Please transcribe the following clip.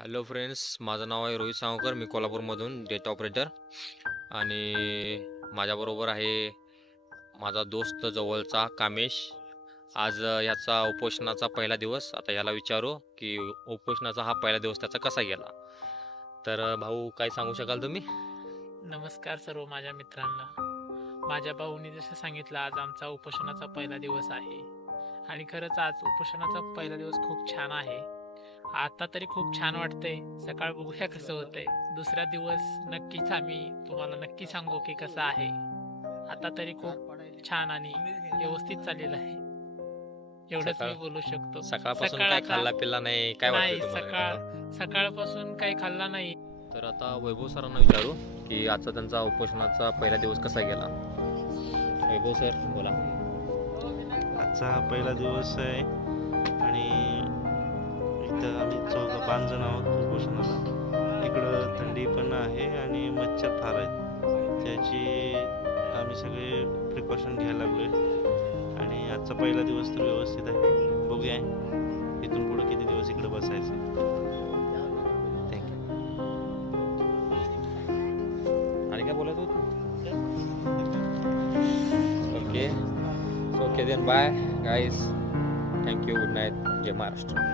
Hello friends माझं नाव आहे रोहित सावकर मी कोल्हापूरमधून डेटा ऑपरेटर. आणि माझ्याबरोबर आहे माझा दोस्त जवळचा कामेश. आज याचा उपोषणाचा पहिला दिवस. आता याला विचारू की उपोषणाचा हा पहिला दिवस त्याचा कसा गेला? तर भाऊ काय सांगू शकाल तुम्ही? नमस्कार सर्व माझ्या मित्रांना. माझ्या भाऊनी जसं सांगितलं आज आमचा उपोषणाचा पहिला दिवस आहे. आणि खरंच आज उपोषणाचा पहिला दिवस खूप छान आहे. आता तरी खूप छान वाटतंय. सकाळ बघूया कसं होतंय. दुसरा दिवस नक्कीच आम्ही तुम्हाला नक्की सांगू की कसं आहे. आता तरी खूप छान आणि व्यवस्थित चाललेलं आहे. एवढंच मी बोलू शकतो. सकाळपासून सकाळ काय खाल्ला पिल्ला नाही? काय नाही सकाळ सकाळपासून काही खाल्ला नाही. तर आता वैभव सरांना विचारू की आजचा त्यांचा उपोषणाचा पहिला दिवस कसा गेला? वैभव सर बोला. आजचा पहिला दिवस आहे आणि इथं आम्ही चौघं पाच जण आहोत कुपोषणाला इकडं थंडी पण आहे आणि मच्छर फार आहेत. त्याची आम्ही सगळे प्रिकॉशन घ्यायला लागलोय. आणि आजचा पहिला दिवस तर व्यवस्थित आहे. बघूया इथून पुढे किती दिवस इकडं बसायचं. थँक्यू आणि काय बोलत होत? Okay okay then bye guys thank you good night Jai Maharashtra